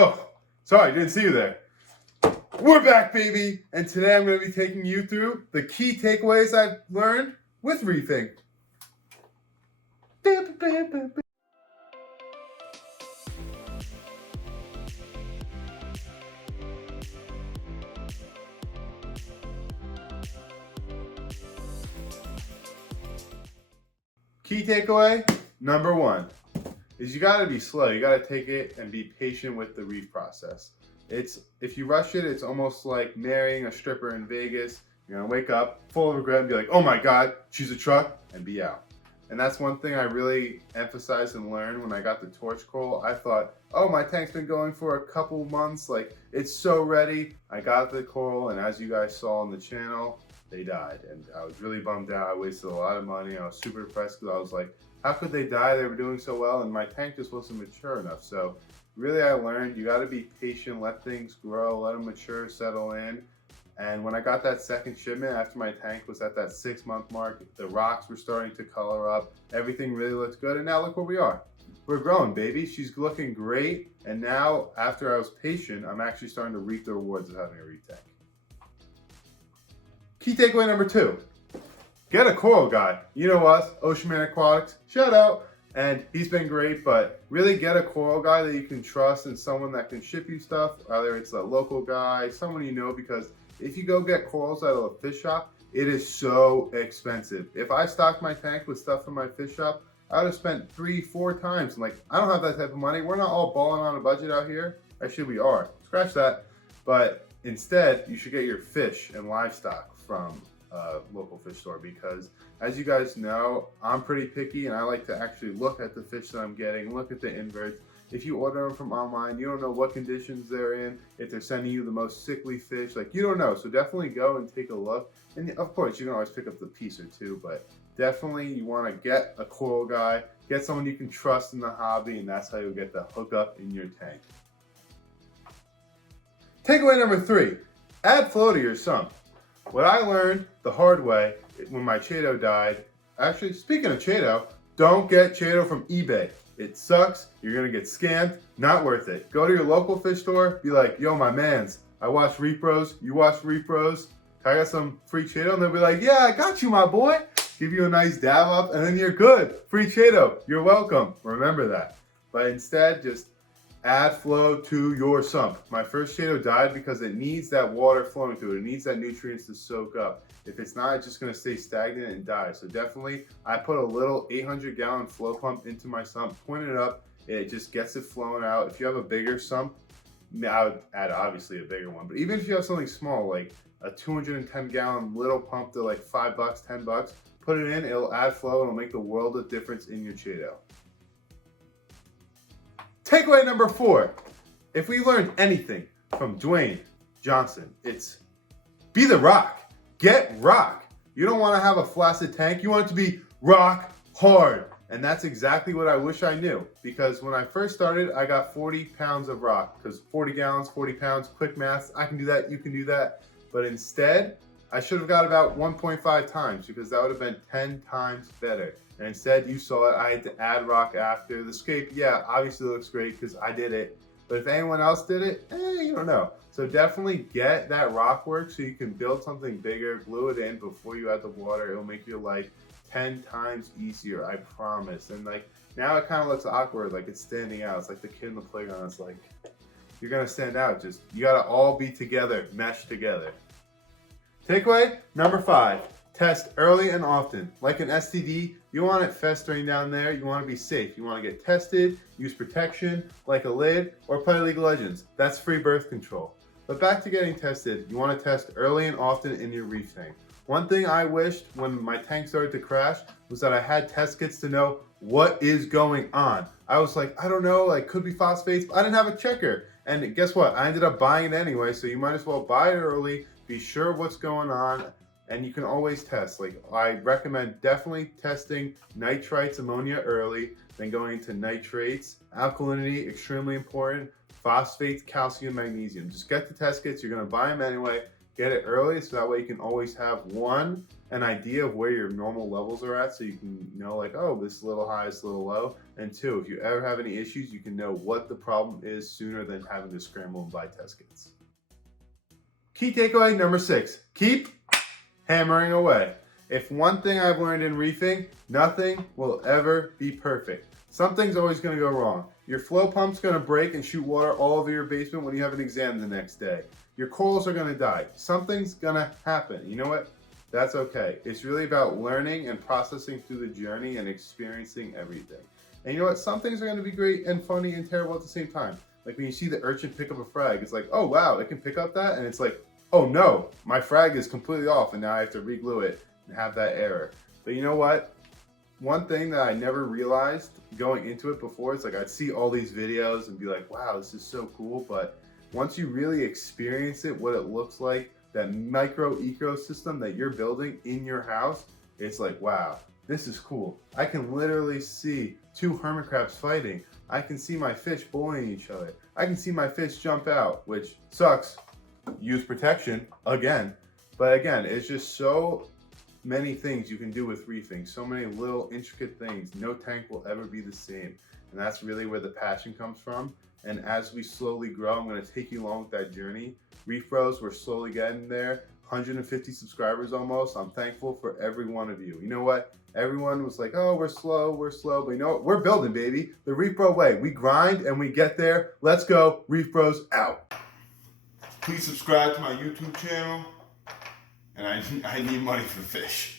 Oh, sorry, didn't see you there. We're back, baby, and today I'm going to be taking you through the key takeaways I've learned with reefing. Key takeaway number one is you got to be slow. You got to take it and be patient with the reef process. If you rush it, it's almost like marrying a stripper in Vegas. You're gonna wake up full of regret and be like, oh my God, she's a truck, and be out. And that's one thing I really emphasized and learned when I got the torch coral. I thought, oh, my tank's been going for a couple months, like it's so ready. I got the coral, and as you guys saw on the channel, they died. And I was really bummed out. I wasted a lot of money. I was super depressed because I was like, how could they die? They were doing so well, and my tank just wasn't mature enough. So really, I learned you got to be patient, let things grow, let them mature, settle in. And when I got that second shipment, after my tank was at that 6-month mark, the rocks were starting to color up. Everything really looked good. And now look where we are. We're growing, baby. She's looking great. And now, after I was patient, I'm actually starting to reap the rewards of having a reef tank. Key takeaway number two, get a coral guy. You know us, Ocean Man Aquatics, shout out. And he's been great, but really get a coral guy that you can trust and someone that can ship you stuff, whether it's a local guy, someone you know, because if you go get corals out of a fish shop, it is so expensive. If I stocked my tank with stuff from my fish shop, I would have spent 3-4 times. And like, I don't have that type of money. We're not all balling on a budget out here. Actually, we are. Scratch that. But instead, you should get your fish and livestock from a local fish store, because as you guys know, I'm pretty picky and I like to actually look at the fish that I'm getting, look at the inverts. If you order them from online, you don't know what conditions they're in, if they're sending you the most sickly fish, like you don't know. So definitely go and take a look. And of course, you can always pick up the piece or two, but definitely you want to get a coral guy, get someone you can trust in the hobby, and that's how you'll get the hookup in your tank. Takeaway number three, add flow to your sump. What I learned the hard way when my Chaeto died, actually, speaking of Chaeto, don't get Chaeto from eBay. It sucks, you're gonna get scammed, not worth it. Go to your local fish store, be like, yo, my mans, I watch ReefBros, you watch ReefBros, I got some free Chaeto, and they'll be like, yeah, I got you, my boy. Give you a nice dab up, and then you're good. Free Chaeto, you're welcome, remember that. But instead, just add flow to your sump. My first Chaeto died because it needs that water flowing through it. It needs that nutrients to soak up. If it's not, it's just gonna stay stagnant and die. So definitely, I put a little 800-gallon flow pump into my sump, point it up, it just gets it flowing out. If you have a bigger sump, I would add obviously a bigger one. But even if you have something small, like a 210-gallon little pump, they're like $5, $10, put it in, it'll add flow, and it'll make the world of difference in your Chaeto. Takeaway number four, if we learned anything from Dwayne Johnson, it's be the rock. Get rock. You don't want to have a flaccid tank. You want it to be rock hard. And that's exactly what I wish I knew. Because when I first started, I got 40 pounds of rock. Because 40 gallons, 40 pounds, quick math. I can do that. You can do that. But instead, I should have got about 1.5 times, because that would have been 10 times better. And instead, you saw it. I had to add rock after. The scape, yeah, obviously looks great because I did it. But if anyone else did it, you don't know. So definitely get that rock work so you can build something bigger, glue it in before you add the water. It'll make your life 10 times easier, I promise. And like, now it kind of looks awkward, like it's standing out. It's like the kid in the playground. It's like, you're gonna stand out. Just, you gotta all be together, mesh together. Takeaway number five, test early and often. Like an STD, you want it festering down there, you want to be safe. You want to get tested, use protection, like a lid, or play League of Legends. That's free birth control. But back to getting tested, you want to test early and often in your reef tank. One thing I wished when my tank started to crash was that I had test kits to know what is going on. I was like, I don't know, like could be phosphates, but I didn't have a checker. And guess what? I ended up buying it anyway, so you might as well buy it early, be sure what's going on, and you can always test. Like, I recommend definitely testing nitrites, ammonia early, then going into nitrates. Alkalinity, extremely important. Phosphates, calcium, magnesium. Just get the test kits. You're gonna buy them anyway. Get it early so that way you can always have one an idea of where your normal levels are at so you can know like, oh, this is a little high, this is a little low. And two, if you ever have any issues, you can know what the problem is sooner than having to scramble and buy test kits. Key takeaway number 6, keep hammering away. If one thing I've learned in reefing, nothing will ever be perfect. Something's always going to go wrong. Your flow pump's going to break and shoot water all over your basement when you have an exam the next day. Your corals are going to die. Something's going to happen. You know what? That's okay. It's really about learning and processing through the journey and experiencing everything. And you know what? Some things are going to be great and funny and terrible at the same time. Like when you see the urchin pick up a frag, it's like, oh wow, it can pick up that? And it's like, oh no, my frag is completely off and now I have to re-glue it and have that error. But you know what? One thing that I never realized going into it before, it's like I'd see all these videos and be like, wow, this is so cool. But once you really experience it, what it looks like, that micro ecosystem that you're building in your house, it's like, wow, this is cool. I can literally see 2 hermit crabs fighting. I can see my fish bullying each other. I can see my fish jump out, which sucks. Use protection again. But again, it's just so many things you can do with reefing, so many little intricate things. No tank will ever be the same, and that's really where the passion comes from. And as we slowly grow, I'm going to take you along with that journey. Reef Bros, we're slowly getting there. 150 subscribers almost. I'm thankful for every one of you. You know what? Everyone was like, oh, we're slow, but you know what? We're building, baby. The Reef Bro way. We grind and we get there. Let's go. Reef Bros out. Please subscribe to my YouTube channel. And I need money for fish.